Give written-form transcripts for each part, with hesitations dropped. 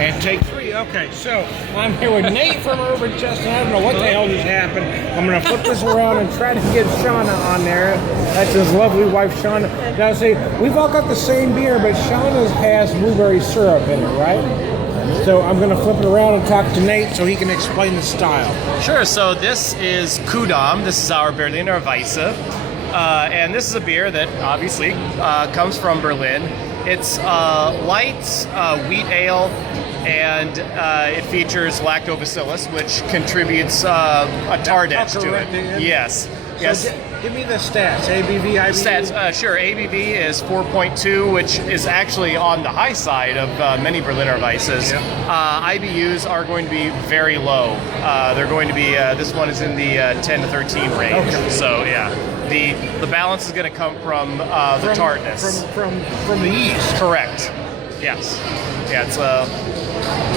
And take 3. Okay, so I'm here with Nate from Urban Chestnut. I don't know what the hell just happened. I'm going to flip this around and try to get Shawna on there. That's his lovely wife, Shawna. Now, see, we've all got the same beer, but Shawna's has blueberry syrup in it, right? So I'm going to flip it around and talk to Nate so he can explain the style. Sure. So this is Kudam. This is our Berliner Weisse. And this is a beer that obviously comes from Berlin. It's light wheat ale, and it features lactobacillus, which contributes a tardage to it. Yes. Yes. So give me the stats. ABV, IBU? Stats, sure. ABV is 4.2, which is actually on the high side of many Berliner Weisses. Yeah. IBUs are going to be very low. They're going to be, this one is in the 10 to 13 range. Okay. So, yeah. The balance is going to come from the tartness. From the yeast. Correct. Yes. Yeah,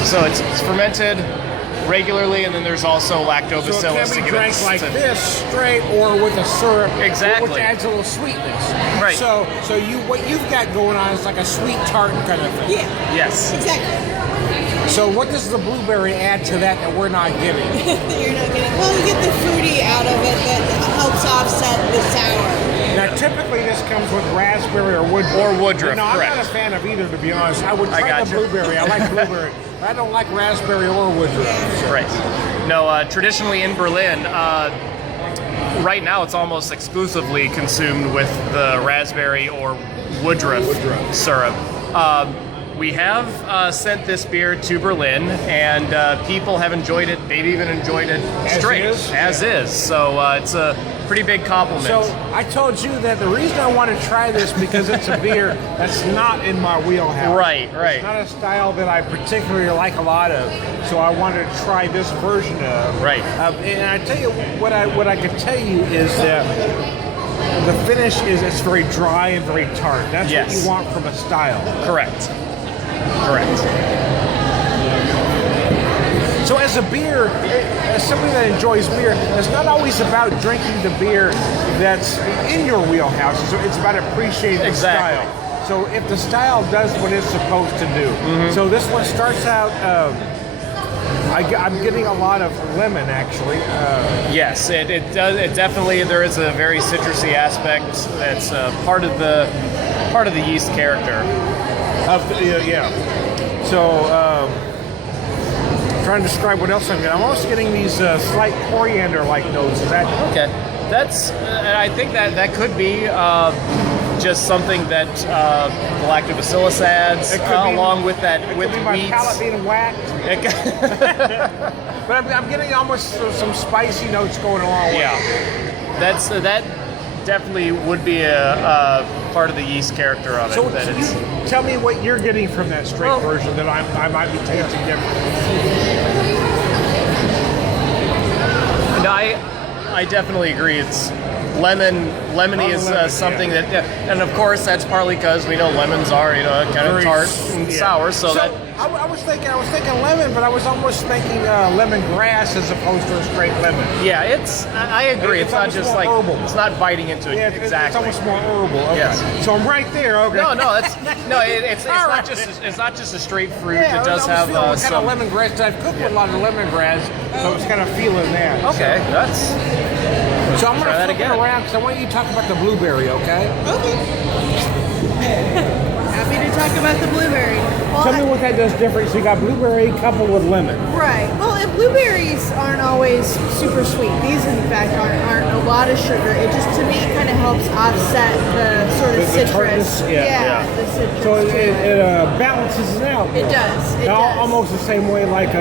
so it's fermented regularly, and then there's also lactobacillus. So it to can be give drank it like this, straight, or with a syrup, exactly, which adds a little sweetness. Right. So what you've got going on is like a sweet tart kind of thing. Yeah. Yes. Exactly. So what does the blueberry add to that we're not getting? That you're not getting. Well, you get the fruity out of it that helps offset the sour. Now, typically this comes with raspberry or woodruff. Or woodruff, no, I'm correct. not a fan of either, to be honest. I would try the blueberry. I like blueberry. But I don't like raspberry or woodruff. Yeah. Right. No, traditionally in Berlin, right now it's almost exclusively consumed with the raspberry or woodruff. Syrup. We have sent this beer to Berlin, and people have enjoyed it. They've even enjoyed it straight, as is. So it's a pretty big compliment. So I told you that the reason I want to try this because it's a beer that's not in my wheelhouse. Right. It's not a style that I particularly like a lot of, so I wanted to try this version of. Right. And I tell you what I can tell you is that the finish is it's very dry and very tart. That's what you want from a style. Correct. So as a beer, as somebody that enjoys beer, it's not always about drinking the beer that's in your wheelhouse. It's about appreciating the style. So if the style does what it's supposed to do. So this one starts out, I'm getting a lot of lemon actually. Yes, it does. It definitely, there is a very citrusy aspect that's part of the yeast character. So, trying to describe what else I'm getting. I'm also getting these slight coriander-like notes. Is that okay? That's, I think that could be just something that the lactobacillus adds, along with that with wheat. My palate being whacked. But I'm getting almost some spicy notes going along with it. Yeah, that definitely would be a part of the yeast character of it. So tell me what you're getting from that straight version that I might be tasting different. And I definitely agree. It's lemony is something that, and of course that's partly because we know lemons are kind of tart and sour. So that I was thinking lemon, but I was almost thinking lemongrass as opposed to a straight lemon. Yeah, I agree. It's not just like herbal. It's not biting into it. Yeah, exactly. It's almost more herbal. Okay. Yes. So I'm right there. Okay. It's not just a straight fruit. Yeah, it does have some kind of lemongrass. I've cooked with a lot of lemongrass, so I was kind of feeling that. Okay, So I'm going to flip it around because I want you to talk about the blueberry, okay? Happy to talk about the blueberry. Well, tell me what that does different. So you got blueberry coupled with lemon. Right. Well, and blueberries aren't always super sweet. These, in fact, aren't a lot of sugar. It just, to me, kind of helps offset the sort of citrus. The citrus. So it balances it out. It does. It does. Almost the same way like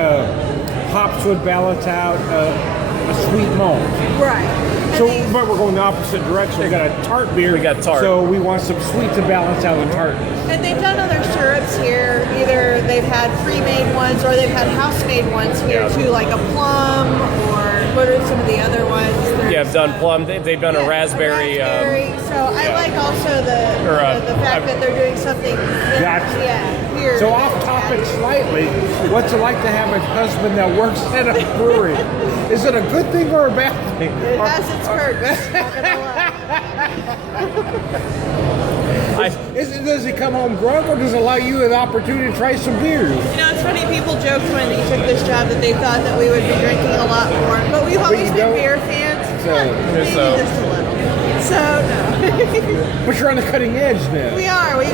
hops would balance out a sweet malt. Right. So, but we're going the opposite direction. We got a tart beer. We got tart. So we want some sweet to balance out the tart. And they've done other syrups here. Either they've had pre-made ones or they've had house-made ones here too, like a plum or what are some of the other ones? I've done plum. They've done a raspberry. So I like also the fact that they're doing something. Here. So off topic slightly, what's it like to have a husband that works at a brewery? Is it a good thing or a bad thing? It has its perks. Not gonna lie. Does he come home drunk, or does it allow you an opportunity to try some beers? You know, it's funny. People joked when he took this job that they thought that we would be drinking a lot more, but we've always been beer fans. Maybe just a little. So no. But you're on the cutting edge now. We are. We are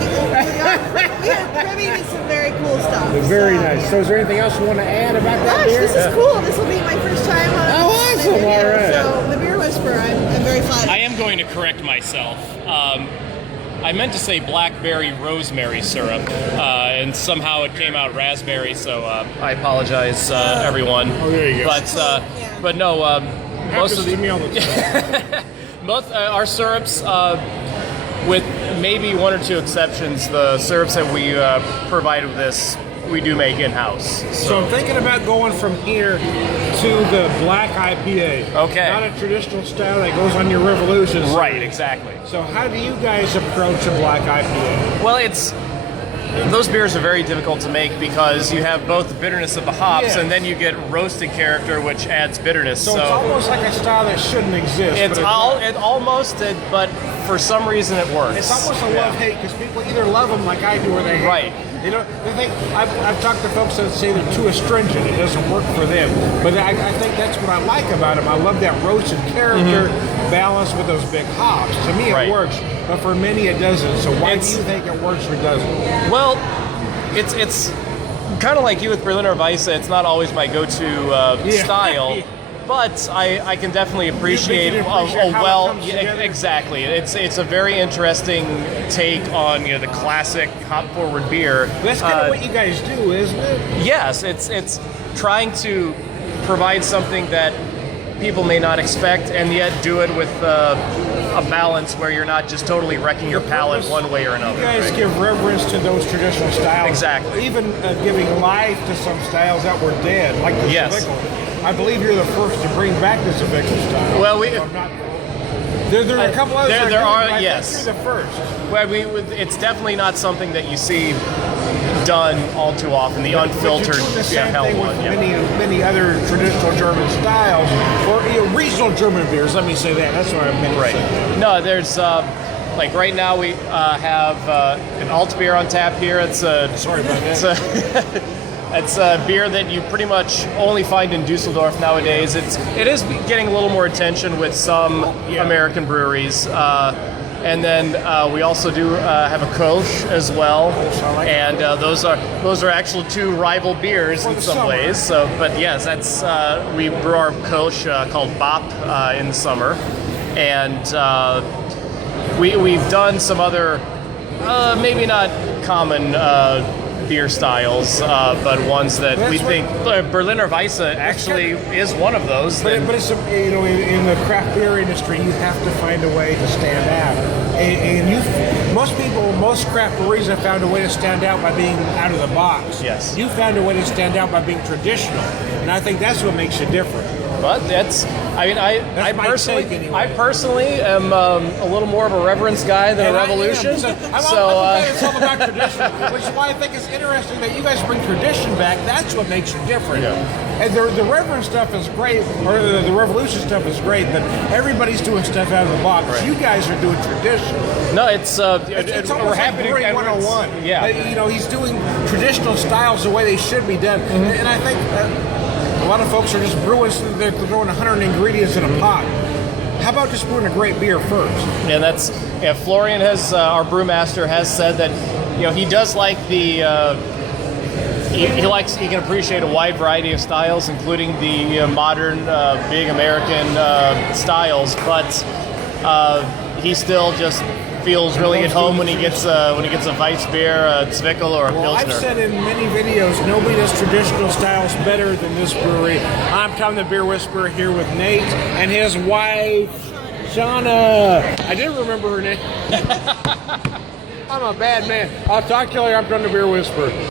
privy to some very cool stuff. Very nice. So is there anything else you want to add about that beer? This is cool. This will be my first time on. Oh, awesome! All right. So the Beer Whisperer, I'm very flattered. I am going to correct myself. I meant to say blackberry rosemary syrup, and somehow it came out raspberry. So I apologize, everyone. Oh, there you go. But no, most of the me all the time. Both our syrups, with maybe one or two exceptions, the syrups that we provide with this, we do make in-house. So I'm thinking about going from here to the black IPA. Okay. Not a traditional style that goes on your Revolutions. Right, exactly. So how do you guys approach a black IPA? Well, those beers are very difficult to make because you have both the bitterness of the hops and then you get roasted character, which adds bitterness. So it's almost like a style that shouldn't exist. It almost did, but for some reason it works. It's almost a love-hate because people either love them like I do or they hate them. Right. You know, the thing, I've talked to folks that say they're too astringent. It doesn't work for them. But I think that's what I like about them. I love that roasted character balanced with those big hops. To me, it works. But for many, it doesn't. So why do you think it works or doesn't? Well, it's kind of like you with Berliner Weisse. It's not always my go-to style. But I can definitely appreciate exactly. It's a very interesting take on the classic hop-forward beer. That's kind of what you guys do, isn't it? Yes, it's trying to provide something that people may not expect, and yet do it with a balance where you're not just totally wrecking your palate one way or another. You guys give reverence to those traditional styles. Exactly. Even giving life to some styles that were dead, like the Zwickel. I believe you're the first to bring back the Zwickel style. Well, there's a couple others. There are, yes. You're the first. Well, it's definitely not something that you see done all too often. The unfiltered hell one. Many other traditional German styles, or regional German beers. Let me say that. That's what I meant to say. No, there's like right now we have an alt beer on tap here. Sorry about that. It's a beer that you pretty much only find in Dusseldorf nowadays. It is getting a little more attention with some American breweries. And then we also do have a Kolsch as well, and those are actually two rival beers in some ways. So, but yes, that's we brew our Kolsch called Bop in the summer, and we've done some other maybe not common beer styles, but ones that we think Berliner Weisse actually is one of those. But it's in the craft beer industry, you have to find a way to stand out. And most craft breweries have found a way to stand out by being out of the box. Yes. You found a way to stand out by being traditional, and I think that's what makes you different. But I personally am a little more of a reverence guy than a revolution. I'm all about tradition, which is why I think it's interesting that you guys bring tradition back. That's what makes you different. Yeah. And the reverence stuff is great, or the revolution stuff is great, but everybody's doing stuff out of the box. Right. You guys are doing tradition. No, it's we're happy to get 101. Yeah. He's doing traditional styles the way they should be done, and I think. A lot of folks are just brewing, they're throwing 100 ingredients in a pot. How about just brewing a great beer first? Yeah, Florian has, our brewmaster has said that, he does like the, he can appreciate a wide variety of styles, including the modern, big American styles, but he still just feels really at home when he gets a Weiss beer, a Zwickel, or a Pilsner. I've said in many videos, nobody does traditional styles better than this brewery. I'm Tom the Beer Whisperer here with Nate and his wife, Shawna. I didn't remember her name. I'm a bad man. I'll talk to you later. I'm Tom the Beer Whisperer.